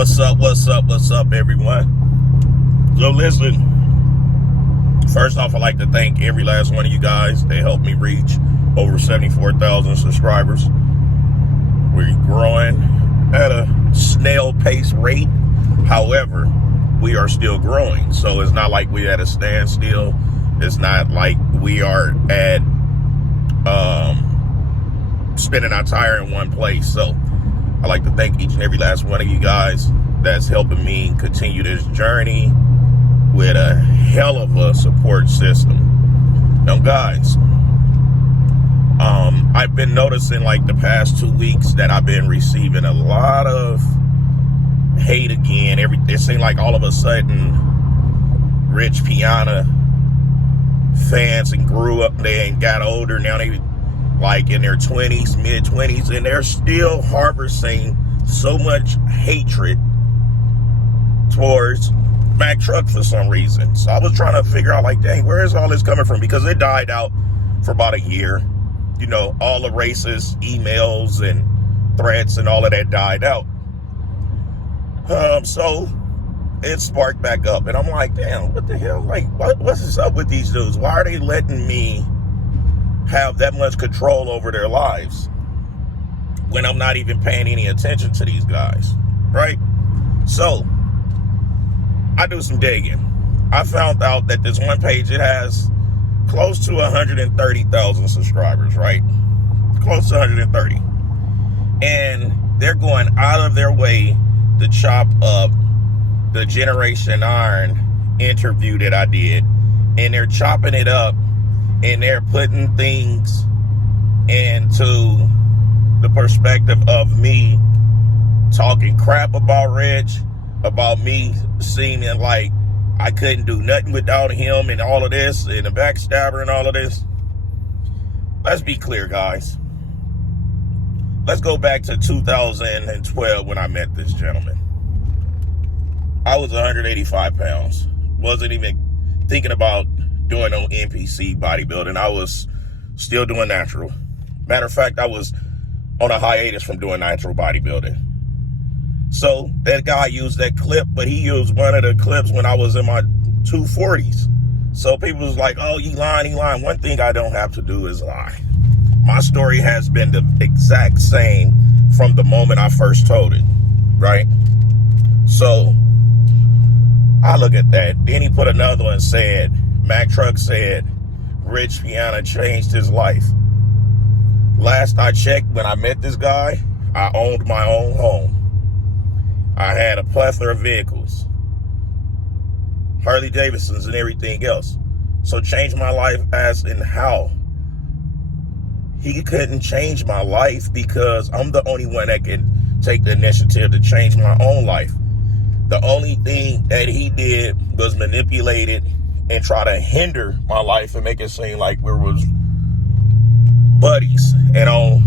What's up, everyone? So listen, first off, I'd like to thank every last one of you guys. They helped me reach over 74,000 subscribers. We're growing at a snail pace rate. However, we are still growing. So it's not like we're at a standstill. It's not like we are at spinning our tire in one place. So I'd like to thank each and every last one of you guys that's helping me continue this journey with a hell of a support system. Now, guys, I've been noticing like the past 2 weeks that I've been receiving a lot of hate again. It seemed like all of a sudden rich Piana fans and grew up, they ain't got older, now they like in their 20s, mid-20s, and they're still harboring so much hatred towards Mac Trucc for some reason. So I was trying to figure out, like, dang, where is all this coming from? Because it died out for about a year. You know, all the racist emails and threats and all of that died out. So it sparked back up, and I'm like, damn, what the hell? Like, what's up with these dudes? Why are they letting me have that much control over their lives when I'm not even paying any attention to these guys, right? So I do some digging. I found out that this one page, it has close to 130,000 subscribers, right? Close to 130. And they're going out of their way to chop up the Generation Iron interview that I did. And they're chopping it up and they're putting things into the perspective of me talking crap about Rich, about me seeming like I couldn't do nothing without him and all of this, and a backstabber and all of this. Let's be clear, guys. Let's go back to 2012 when I met this gentleman. I was 185 pounds. Wasn't even thinking about doing no NPC bodybuilding. I was still doing natural. Matter of fact, I was on a hiatus from doing natural bodybuilding. So that guy used that clip, but he used one of the clips when I was in my 240s. So people was like, oh, he lying. One thing I don't have to do is lie. My story has been the exact same from the moment I first told it, right? So I look at that. Then he put another one and said, Mac Trucc said, Rich Piana changed his life. Last I checked, when I met this guy, I owned my own home. I had a plethora of vehicles, Harley Davidsons and everything else. So change my life as in how? He couldn't change my life because I'm the only one that can take the initiative to change my own life. The only thing that he did was manipulate it and try to hinder my life and make it seem like we was buddies and on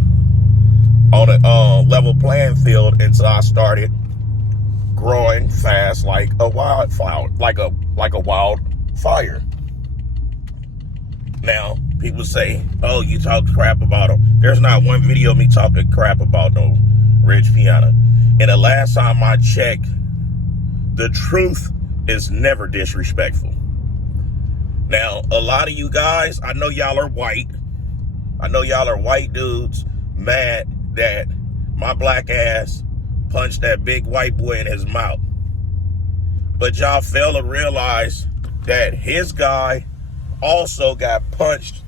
a level playing field until I started growing fast like a wildfire, like a wildfire. Now, people say, oh, you talked crap about him. There's not one video of me talking crap about no Rich Piana. And the last time I checked, the truth is never disrespectful. Now, a lot of you guys, I know y'all are white. I know y'all are white dudes mad that my black ass punched that big white boy in his mouth. But y'all fail to realize that his guy also got punched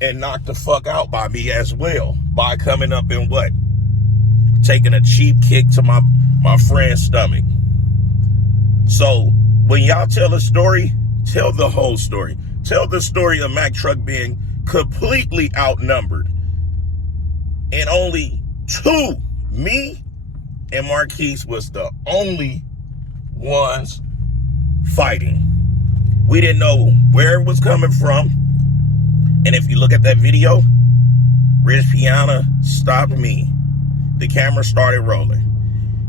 and knocked the fuck out by me as well, by coming up and what? Taking a cheap kick to my friend's stomach. So when y'all tell a story, tell the whole story. Tell the story of Mac Trucc being completely outnumbered. And only two, me and Marquise, was the only ones fighting. We didn't know where it was coming from. And if you look at that video, Rich Piana stopped me. The camera started rolling.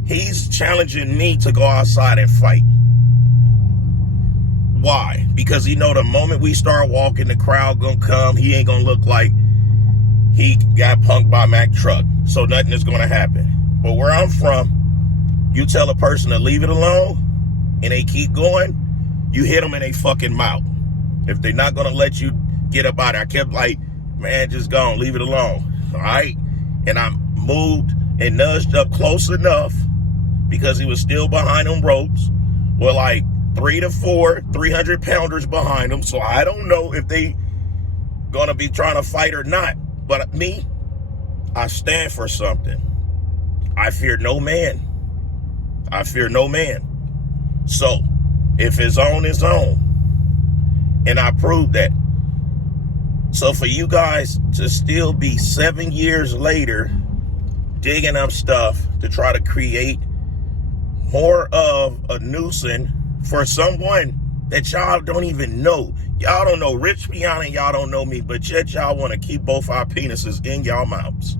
He's challenging me to go outside and fight. Why? Because he know the moment we start walking, the crowd gonna come. He ain't gonna look like he got punked by Mac Trucc. So nothing is gonna happen. But where I'm from, You tell a person to leave it alone and they keep going, you hit them in their fucking mouth. If they're not going to let you get up out of it, I kept like, man, just go on, leave it alone. All right? And I moved and nudged up close enough because he was still behind them ropes. Well, like 3 to 4 300-pounders behind him. So I don't know if they going to be trying to fight or not. But me, I stand for something. I fear no man. I fear no man. So if it's on, it's on. And I proved that. So for you guys to still be 7 years later digging up stuff to try to create more of a nuisance for someone that y'all don't even know. Y'all don't know Rich Piana, y'all don't know me, but yet y'all want to keep both our penises in y'all mouths.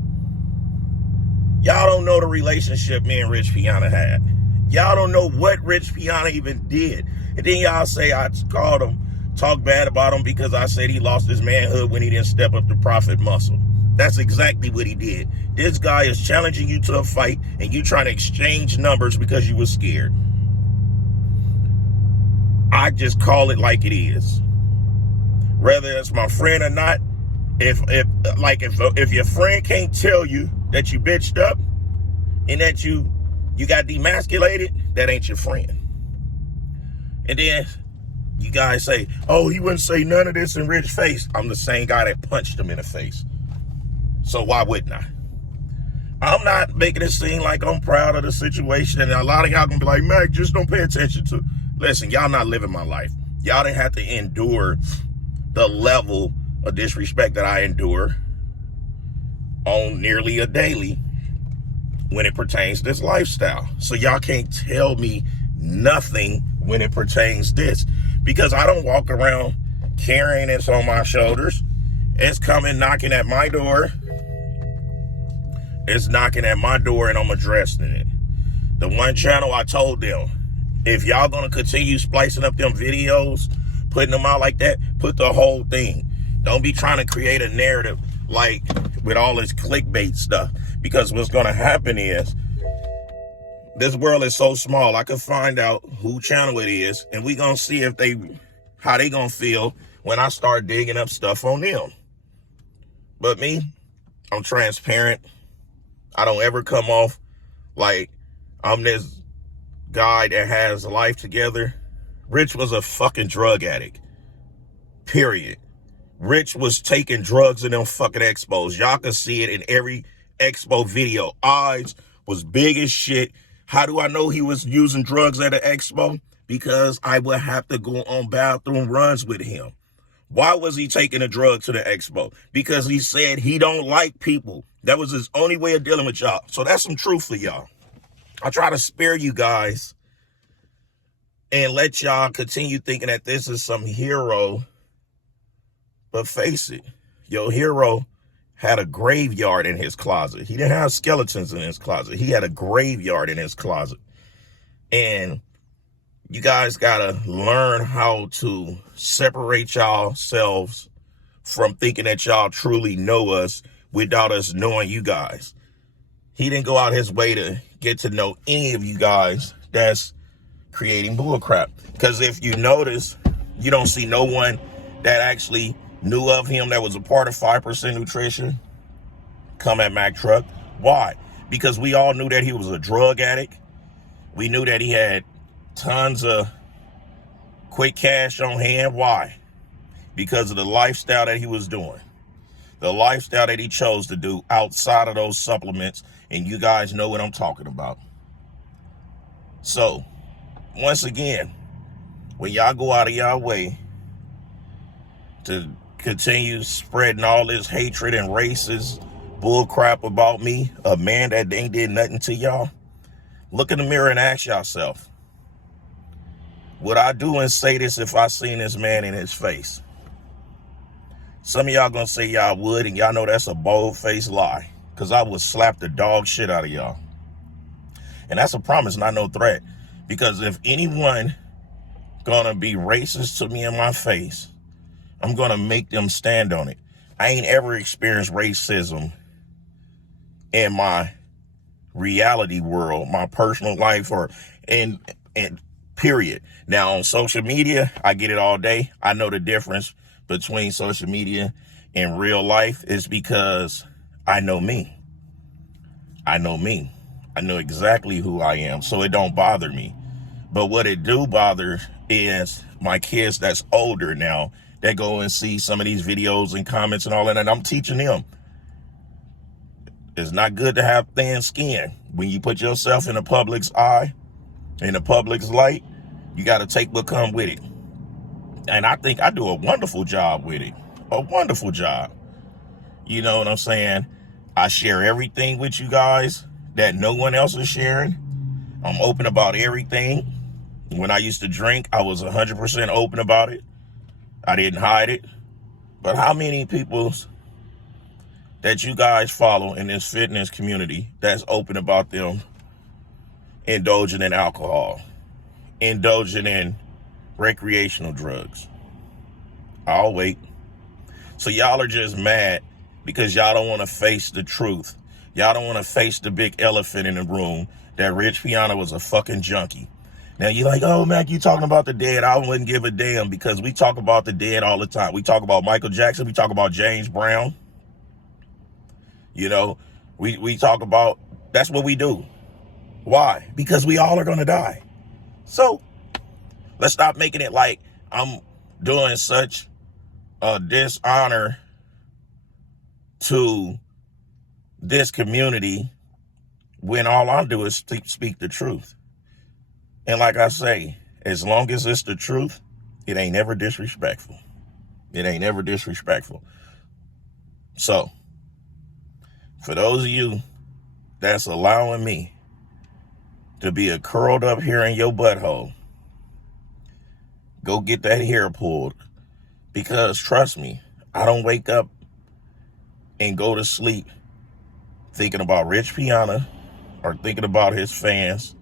Y'all don't know the relationship me and Rich Piana had. Y'all don't know what Rich Piana even did. And then y'all say I called him, talk bad about him because I said he lost his manhood when he didn't step up to profit muscle. That's exactly what he did. This guy is challenging you to a fight and you trying to exchange numbers because you were scared. I just call it like it is. Whether it's my friend or not, if your friend can't tell you that you bitched up and that you got demasculated, that ain't your friend. And then you guys say, oh, he wouldn't say none of this in Rich's face. I'm the same guy that punched him in the face. So why wouldn't I? I'm not making it seem like I'm proud of the situation. And a lot of y'all gonna be like, Mac, just don't pay attention to. Listen, y'all not living my life. Y'all didn't have to endure the level of disrespect that I endure on nearly a daily when it pertains to this lifestyle. So y'all can't tell me nothing when it pertains this, because I don't walk around carrying this on my shoulders. It's coming knocking at my door. It's knocking at my door and I'm addressing it. The one channel, I told them, if y'all gonna continue splicing up them videos, putting them out like that, put the whole thing. Don't be trying to create a narrative like with all this clickbait stuff, because what's gonna happen is this world is so small. I could find out who channel it is and we gonna see how they gonna feel when I start digging up stuff on them. But me, I'm transparent. I don't ever come off like I'm this guy that has life together. Rich was a fucking drug addict. Period. Rich was taking drugs in them fucking expos. Y'all can see it in every expo video. Eyes was big as shit. How do I know he was using drugs at an expo? Because I would have to go on bathroom runs with him. Why was he taking a drug to the expo? Because he said he don't like people. That was his only way of dealing with y'all. So that's some truth for y'all. I try to spare you guys and let y'all continue thinking that this is some hero. But face it, your hero had a graveyard in his closet. He didn't have skeletons in his closet. He had a graveyard in his closet. And you guys gotta learn how to separate yourselves from thinking that y'all truly know us without us knowing you guys. He didn't go out his way to get to know any of you guys that's creating bullcrap. Because if you notice, you don't see no one that actually knew of him that was a part of 5% Nutrition come at Mac Trucc. Why? Because we all knew that he was a drug addict. We knew that he had tons of quick cash on hand. Why? Because of the lifestyle that he was doing. The lifestyle that he chose to do outside of those supplements. And you guys know what I'm talking about. So, once again, when y'all go out of y'all way to continue spreading all this hatred and racist bull crap about me, a man that ain't did nothing to y'all, look in the mirror and ask yourself, would I do and say this if I seen this man in his face? Some of y'all gonna say y'all would, and y'all know that's a bold-faced lie, because I would slap the dog shit out of y'all. And that's a promise, not no threat. Because if anyone gonna be racist to me in my face, I'm gonna make them stand on it. I ain't ever experienced racism in my reality world, my personal life, or and period. Now on social media, I get it all day. I know the difference between social media and real life is because I know me. I know me. I know exactly who I am, so it don't bother me. But what it do bother is my kids that's older now that go and see some of these videos and comments and all that, and I'm teaching them. It's not good to have thin skin. When you put yourself in the public's eye, in the public's light, you got to take what come with it. And I think I do a wonderful job with it. A wonderful job. You know what I'm saying? I share everything with you guys that no one else is sharing. I'm open about everything. When I used to drink, I was 100% open about it. I didn't hide it. But how many people that you guys follow in this fitness community that's open about them indulging in alcohol, indulging in recreational drugs? I'll wait. So y'all are just mad because y'all don't want to face the truth. Y'all don't want to face the big elephant in the room that Rich Piana was a fucking junkie. Now you're like, oh, Mac, you talking about the dead. I wouldn't give a damn because we talk about the dead all the time. We talk about Michael Jackson. We talk about James Brown. You know, we talk about, that's what we do. Why? Because we all are going to die. So let's stop making it like I'm doing such a dishonor to this community when all I do is speak the truth. And like I say, as long as it's the truth, it ain't never disrespectful. It ain't never disrespectful. So, for those of you that's allowing me to be a curled up hair in your butthole, go get that hair pulled. Because trust me, I don't wake up and go to sleep thinking about Rich Piana or thinking about his fans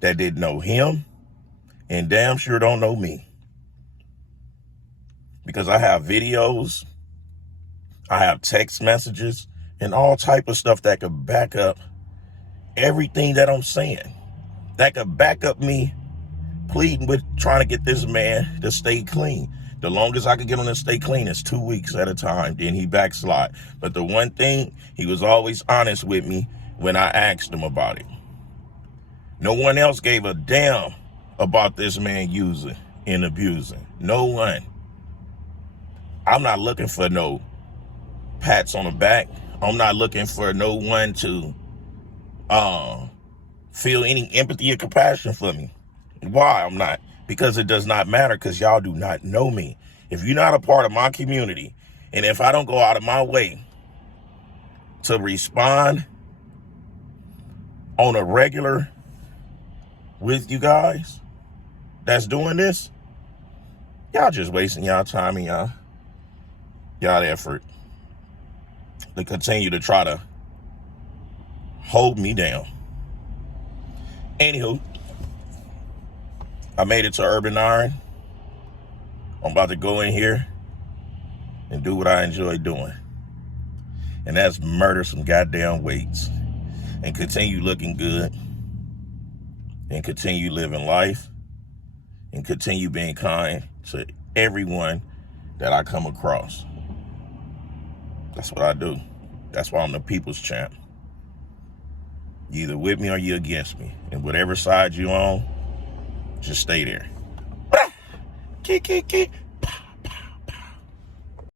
that didn't know him and damn sure don't know me. Because I have videos, I have text messages, and all type of stuff that could back up everything that I'm saying. That could back up me pleading with trying to get this man to stay clean. The longest I could get him to stay clean is 2 weeks at a time. Then he backslide. But the one thing, he was always honest with me when I asked him about it. No one else gave a damn about this man using and abusing. No one. I'm not looking for no pats on the back. I'm not looking for no one to feel any empathy or compassion for me. Why? I'm not. Because it does not matter, because y'all do not know me. If you're not a part of my community, and if I don't go out of my way to respond on a regular with you guys that's doing this, y'all just wasting y'all time and y'all effort to continue to try to hold me down. Anywho, I made it to Urban Iron. I'm about to go in here and do what I enjoy doing. And that's murder some goddamn weights and continue looking good and continue living life and continue being kind to everyone that I come across. That's what I do. That's why I'm the people's champ. You either with me or you against me. And whatever side you on, just stay there. Kick.